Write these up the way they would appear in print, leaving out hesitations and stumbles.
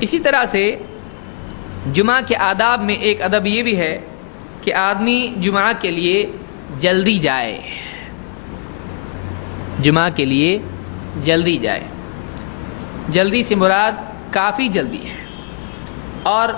اسی طرح سے جمعہ کے آداب میں ایک ادب یہ بھی ہے کہ آدمی جمعہ کے لیے جلدی جائے، جمعہ کے لیے جلدی جائے۔ جلدی سے مراد کافی جلدی ہے، اور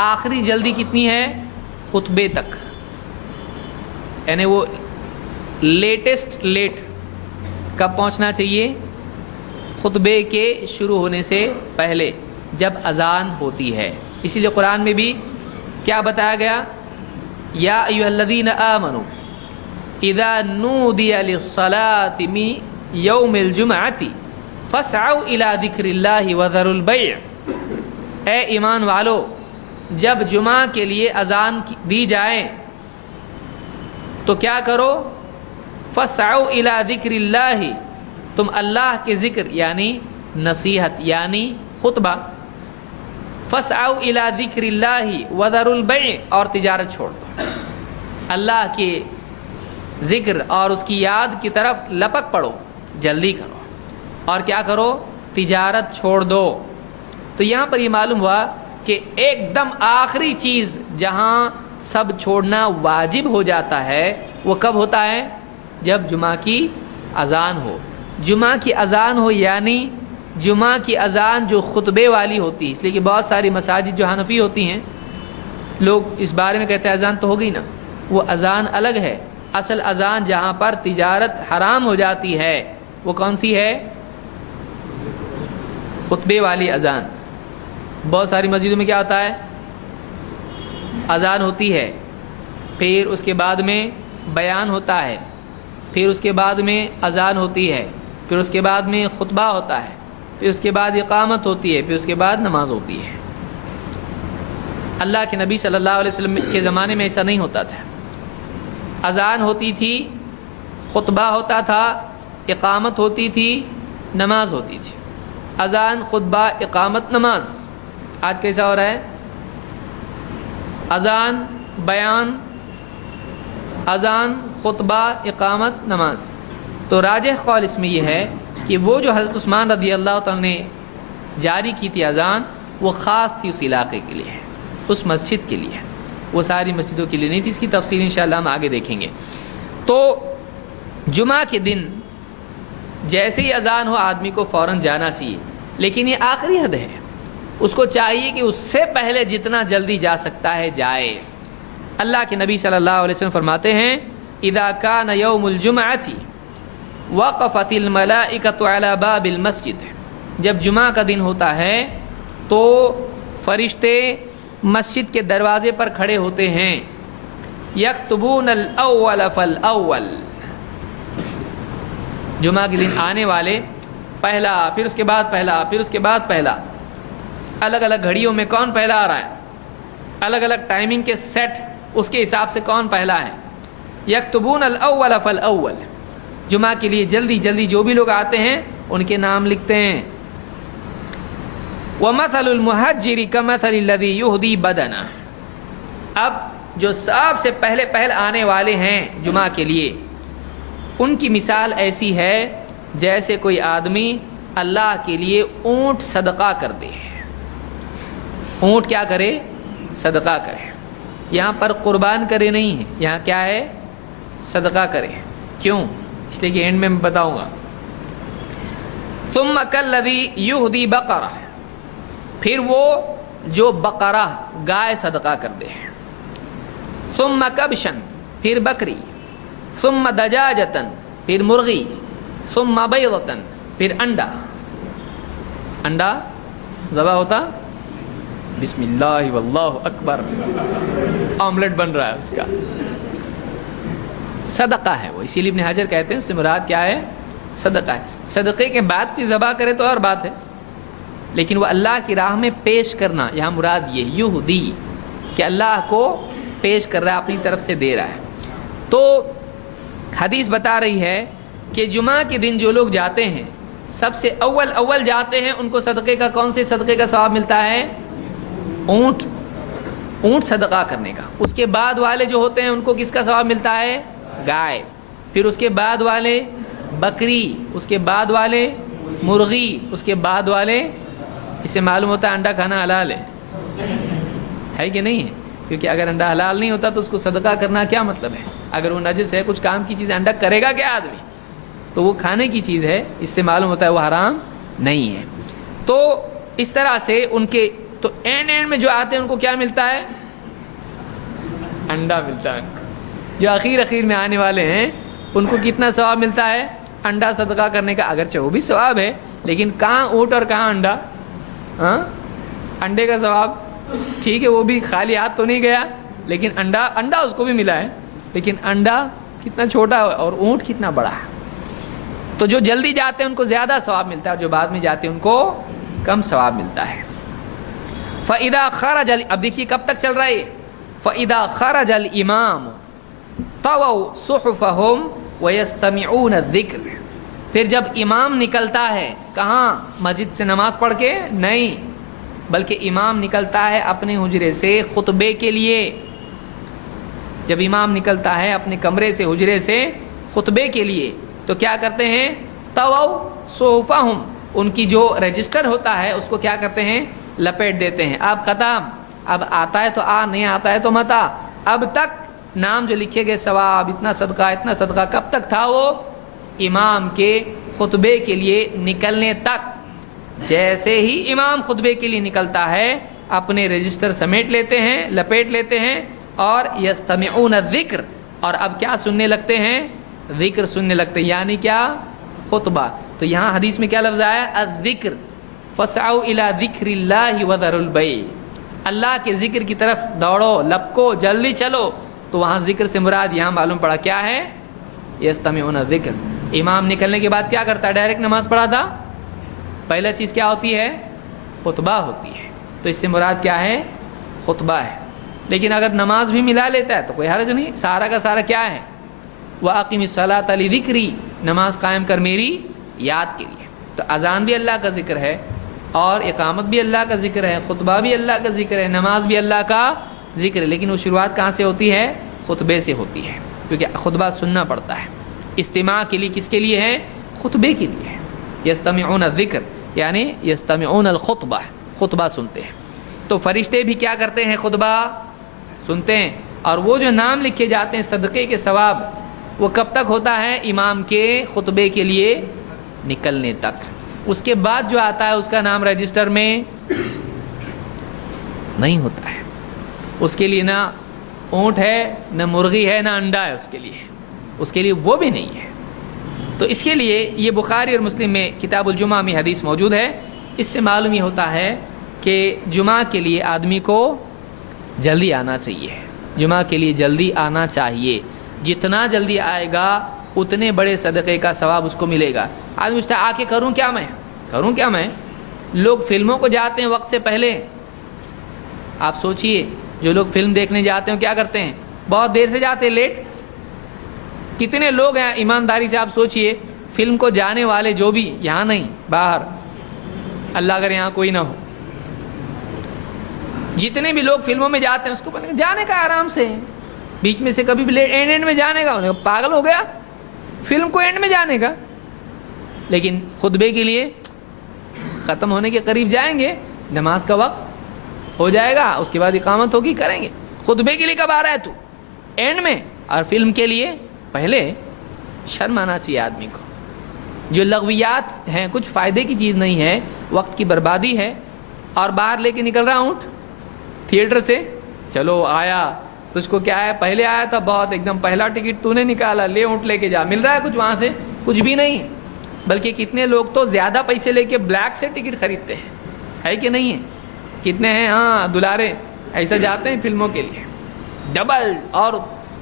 آخری جلدی کتنی ہے؟ خطبے تک، یعنی وہ لیٹسٹ لیٹ کب پہنچنا چاہیے؟ خطبے کے شروع ہونے سے پہلے، جب اذان ہوتی ہے۔ اسی لیے قرآن میں بھی کیا بتایا گیا؟ یا ایھا الذین آمنوا اذا نودی للصلاۃ من یوم الجمعۃ فاسعوا الی ذکر اللہ وذروا البیع۔ اے ایمان والو، جب جمعہ کے لیے اذان دی جائے تو کیا کرو؟ فاسعوا الی ذکر اللہ، تم اللہ کے ذکر یعنی نصیحت یعنی خطبہ، فاسعوا الی ذکر اللہ وذروا البیع، اور تجارت چھوڑ دو، اللہ کے ذکر اور اس کی یاد کی طرف لپک پڑو، جلدی کرو، اور کیا کرو؟ تجارت چھوڑ دو۔ تو یہاں پر یہ معلوم ہوا کہ ایک دم آخری چیز جہاں سب چھوڑنا واجب ہو جاتا ہے وہ کب ہوتا ہے؟ جب جمعہ کی اذان ہو۔ جمعہ کی اذان ہو یعنی جمعہ کی اذان جو خطبے والی ہوتی ہے، اس لیے کہ بہت ساری مساجد جو حنفی ہوتی ہیں لوگ اس بارے میں کہتے ہیں اذان تو ہو گئی نا، وہ اذان الگ ہے۔ اصل اذان جہاں پر تجارت حرام ہو جاتی ہے وہ کون سی ہے؟ خطبے والی اذان۔ بہت ساری مسجدوں میں کیا ہوتا ہے؟ اذان ہوتی ہے، پھر اس کے بعد میں بیان ہوتا ہے، پھر اس کے بعد میں اذان ہوتی ہے، پھر اس کے بعد میں خطبہ ہوتا ہے، پھر اس کے بعد اقامت ہوتی ہے، پھر اس کے بعد نماز ہوتی ہے۔ اللہ کے نبی صلی اللہ علیہ وسلم کے زمانے میں ایسا نہیں ہوتا تھا۔ اذان ہوتی تھی، خطبہ ہوتا تھا، اقامت ہوتی تھی، نماز ہوتی تھی۔ اذان، خطبہ، اقامت، نماز۔ آج کیسا ہو رہا ہے؟ اذان، بیان، اذان، خطبہ، اقامت، نماز۔ تو راجح قول اس میں یہ ہے کہ وہ جو حضرت عثمان رضی اللہ تعالیٰ نے جاری کی تھی اذان، وہ خاص تھی اس علاقے کے لیے، اس مسجد کے لیے، وہ ساری مسجدوں کے لیے نہیں تھی۔ اس کی تفصیل انشاءاللہ ہم آگے دیکھیں گے۔ تو جمعہ کے دن جیسے ہی اذان ہو آدمی کو فوراً جانا چاہیے، لیکن یہ آخری حد ہے، اس کو چاہیے کہ اس سے پہلے جتنا جلدی جا سکتا ہے جائے۔ اللہ کے نبی صلی اللہ علیہ وسلم فرماتے ہیں اذا کان یوم الجمعۃ وقفت الملائکۃ علی باب المسجد، جب جمعہ کا دن ہوتا ہے تو فرشتے مسجد کے دروازے پر کھڑے ہوتے ہیں، یکتبون الاول فالاول، جمعہ کے دن آنے والے پہلا، پھر اس کے بعد پہلا، پھر اس کے بعد پہلا، الگ الگ گھڑیوں میں کون پہلا آ رہا ہے، الگ الگ ٹائمنگ کے سیٹ، اس کے حساب سے کون پہلا ہے۔ یکتبون الاول فالاول، جمعہ کے لیے جلدی جلدی جو بھی لوگ آتے ہیں ان کے نام لکھتے ہیں۔ وَمَثَلُ الْمُحَجِّرِ كَمَثَلِ الَّذِي يُهْدِي بَدَنَهُ، اب جو سب سے پہل آنے والے ہیں جمعہ کے لیے، ان کی مثال ایسی ہے جیسے کوئی آدمی اللہ کے لیے اونٹ صدقہ کر دے۔ اونٹ کیا کرے؟ صدقہ کرے۔ یہاں پر قربان کرے نہیں ہے، یہاں کیا ہے؟ صدقہ کرے۔ کیوں؟ اس لیے کہ اینڈ میں بتاؤں گا۔ ثُمَّ كَالَّذِي يُهْدِي بَقَرَةً، پھر وہ جو بقرہ گائے صدقہ کر دے۔ ثم کبشن، پھر بکری، ثم دجاجتن، پھر مرغی، ثم بیضتن، پھر انڈا۔ انڈا ذبح ہوتا، بسم اللہ واللہ اکبر، آملیٹ بن رہا ہے اس کا، صدقہ ہے وہ۔ اسی لیے ابن حجر کہتے ہیں اس سے مراد کیا ہے؟ صدقہ ہے۔ صدقے کے بعد کوئی ذبح کرے تو اور بات ہے، لیکن وہ اللہ کی راہ میں پیش کرنا، یہاں مراد یہ یہودی کہ اللہ کو پیش کر رہا ہے، اپنی طرف سے دے رہا ہے۔ تو حدیث بتا رہی ہے کہ جمعہ کے دن جو لوگ جاتے ہیں، سب سے اول جاتے ہیں، ان کو صدقے کا، کون سے صدقے کا ثواب ملتا ہے؟ اونٹ صدقہ کرنے کا۔ اس کے بعد والے جو ہوتے ہیں ان کو کس کا ثواب ملتا ہے؟ گائے۔ پھر اس کے بعد والے بکری، اس کے بعد والے مرغی، اس کے بعد والے اس سے معلوم ہوتا ہے انڈا کھانا حلال ہے کہ نہیں ہے؟ کیونکہ اگر انڈا حلال نہیں ہوتا تو اس کو صدقہ کرنا کیا مطلب ہے؟ اگر وہ نجس ہے، کچھ کام کی چیز انڈا کرے گا کیا آدمی؟ تو وہ کھانے کی چیز ہے، اس سے معلوم ہوتا ہے وہ حرام نہیں ہے۔ تو اس طرح سے ان کے تو اینڈ میں جو آتے ہیں ان کو کیا ملتا ہے؟ انڈا ملتا ہے ان کو۔ جو اخیر میں آنے والے ہیں ان کو کتنا ثواب ملتا ہے؟ انڈا صدقہ کرنے کا، اگرچہ وہ بھی ثواب ہے لیکن کہاں اونٹ اور کہاں انڈا؟ ہاں، انڈے کا ثواب ٹھیک ہے، وہ بھی خالی ہاتھ تو نہیں گیا، لیکن انڈا اس کو بھی ملا ہے، لیکن انڈا کتنا چھوٹا اور اونٹ کتنا بڑا ہے۔ تو جو جلدی جاتے ہیں ان کو زیادہ ثواب ملتا ہے، اور جو بعد میں جاتے ہیں ان کو کم ثواب ملتا ہے۔ فَإِذَا خَرَجَ اب دیکھیے کب تک چل رہا ہے یہ۔ فَإِذَا خَرَجَ الْإِمَامُ طَوَوْا صُحُفَهُمْ وَيَسْتَمِعُونَ الذِّكْرَ، پھر جب امام نکلتا ہے کہاں؟ مسجد سے نماز پڑھ کے نہیں، بلکہ امام نکلتا ہے اپنے حجرے سے خطبے کے لیے۔ جب امام نکلتا ہے اپنے کمرے سے، حجرے سے خطبے کے لیے، تو کیا کرتے ہیں؟ طَوَوْا صُحُفَهُمْ، ان کی جو رجسٹر ہوتا ہے اس کو کیا کرتے ہیں؟ لپیٹ دیتے ہیں۔ اب ختم، اب آتا ہے تو آ، نہیں آتا ہے تو مت آ۔ اب تک نام جو لکھے گئے ثواب اتنا صدقہ کب تک تھا؟ وہ امام کے خطبے کے لیے نکلنے تک۔ جیسے ہی امام خطبے کے لیے نکلتا ہے اپنے رجسٹر سمیٹ لیتے ہیں، لپیٹ لیتے ہیں، اور یستمعون الذکر، اور اب کیا سننے لگتے ہیں؟ ذکر سننے لگتے ہیں، یعنی کیا؟ خطبہ۔ تو یہاں حدیث میں کیا لفظ آیا؟ الذکر، فسعوا الی ذکر اللہ وذروا البیع، اللہ کے ذکر کی طرف دوڑو، لپکو، جلدی چلو۔ تو وہاں ذکر سے مراد یہاں معلوم پڑا کیا ہے؟ یستمعون الذکر۔ امام نکلنے کے بعد کیا کرتا ہے؟ ڈائریکٹ نماز پڑھا تھا، پہلا چیز کیا ہوتی ہے؟ خطبہ ہوتی ہے۔ تو اس سے مراد کیا ہے؟ خطبہ ہے۔ لیکن اگر نماز بھی ملا لیتا ہے تو کوئی حرج نہیں، سارا کا سارا کیا ہے؟ وَأَقِمِ الصَّلَاةَ لِذِكْرِي، نماز قائم کر میری یاد کے لیے۔ تو اذان بھی اللہ کا ذکر ہے، اور اقامت بھی اللہ کا ذکر ہے، خطبہ بھی اللہ کا ذکر ہے، نماز بھی اللہ کا ذکر ہے، لیکن وہ شروعات کہاں سے ہوتی ہے؟ خطبے سے ہوتی ہے، کیونکہ خطبہ سننا پڑتا ہے۔ استماع کے لیے کس کے لیے ہے؟ خطبے کے لیے ہے۔ یستمعون الذکر یعنی یستمعون الخطبہ، خطبہ سنتے ہیں۔ تو فرشتے بھی کیا کرتے ہیں؟ خطبہ سنتے ہیں۔ اور وہ جو نام لکھے جاتے ہیں صدقے کے ثواب، وہ کب تک ہوتا ہے؟ امام کے خطبے کے لیے نکلنے تک۔ اس کے بعد جو آتا ہے اس کا نام رجسٹر میں نہیں ہوتا ہے۔ اس کے لیے نہ اونٹ ہے، نہ مرغی ہے، نہ انڈا ہے، اس کے لیے وہ بھی نہیں ہے۔ تو اس کے لیے یہ بخاری اور مسلم میں کتاب الجمعہ میں حدیث موجود ہے۔ اس سے معلوم یہ ہوتا ہے کہ جمعہ کے لیے آدمی کو جلدی آنا چاہیے، جمعہ کے لیے جلدی آنا چاہیے۔ جتنا جلدی آئے گا اتنے بڑے صدقے کا ثواب اس کو ملے گا۔ آدمی پوچھتا ہے آ کے کروں کیا میں؟ لوگ فلموں کو جاتے ہیں وقت سے پہلے۔ آپ سوچئے جو لوگ فلم دیکھنے جاتے ہیں کیا کرتے ہیں؟ بہت دیر سے جاتے ہیں، لیٹ۔ کتنے لوگ ہیں ایمانداری سے آپ سوچئے، فلم کو جانے والے جو بھی، یہاں نہیں باہر، اللہ اگر یہاں کوئی نہ ہو، جتنے بھی لوگ فلموں میں جاتے ہیں اس کو جانے کا آرام سے، بیچ میں سے کبھی بھی اینڈ میں جانے کا، پاگل ہو گیا فلم کو اینڈ میں جانے کا۔ لیکن خطبے کے لیے ختم ہونے کے قریب جائیں گے، نماز کا وقت ہو جائے گا، اس کے بعد اقامت ہوگی، کریں گے۔ خطبے کے لیے کب آ رہا ہے تو؟ اینڈ میں۔ اور فلم کے لیے پہلے۔ شرم آنا چاہیے آدمی کو۔ جو لغویات ہیں، کچھ فائدے کی چیز نہیں ہے، وقت کی بربادی ہے۔ اور باہر لے کے نکل رہا اونٹ تھیٹر سے، چلو آیا، تجھ کو کیا ہے؟ پہلے آیا تھا بہت، ایک دم پہلا ٹکٹ تو نے نکالا، لے اونٹ لے کے جا، مل رہا ہے کچھ وہاں سے؟ کچھ بھی نہیں ہے۔ بلکہ کتنے لوگ تو زیادہ پیسے لے کے بلیک سے ٹکٹ خریدتے ہیں، ہے کہ نہیں ہے؟ کتنے ہیں، ہاں دلارے ایسا جاتے ہیں فلموں کے لیے، ڈبل اور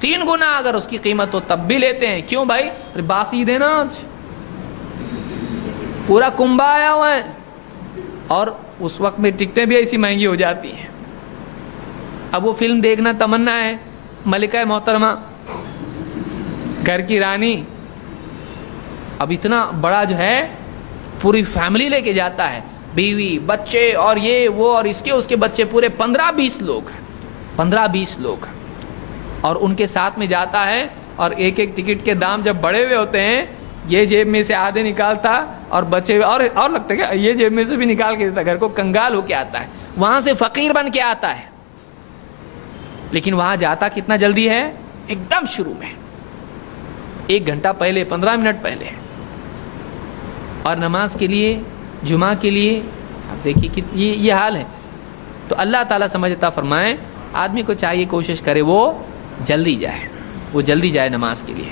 3 گنا اگر اس کی قیمت ہو تب بھی لیتے ہیں۔ کیوں بھائی؟ باس عید ہے نا آج، پورا کنبہ آیا ہوا ہے، اور اس وقت میں ٹکٹیں بھی ایسی مہنگی ہو جاتی ہیں۔ اب وہ فلم دیکھنا تمنا ہے، ملکہ محترمہ، گھر کی رانی، اب اتنا بڑا جو ہے پوری فیملی لے کے جاتا ہے، بیوی، بچے، اور یہ وہ، اور اس کے بچے، پورے 15-20 لوگ، اور ان کے ساتھ میں جاتا ہے۔ اور ایک ٹکٹ کے دام جب بڑے ہوئے ہوتے ہیں، یہ جیب میں سے آدھے نکالتا اور بچے اور لگتا ہے کہ یہ جیب میں سے بھی نکال کے دیتا، گھر کو کنگال ہو کے آتا ہے، وہاں سے فقیر بن کے آتا ہے، لیکن وہاں جاتا کتنا جلدی ہے؟ ایک دم شروع میں، 1 گھنٹہ پہلے، 15 منٹ پہلے. اور نماز کے لیے، جمعہ کے لیے آپ دیکھیے کہ یہ حال ہے. تو اللہ تعالیٰ سمجھ عطا فرمائے، آدمی کو چاہیے کوشش کرے وہ جلدی جائے نماز کے لیے.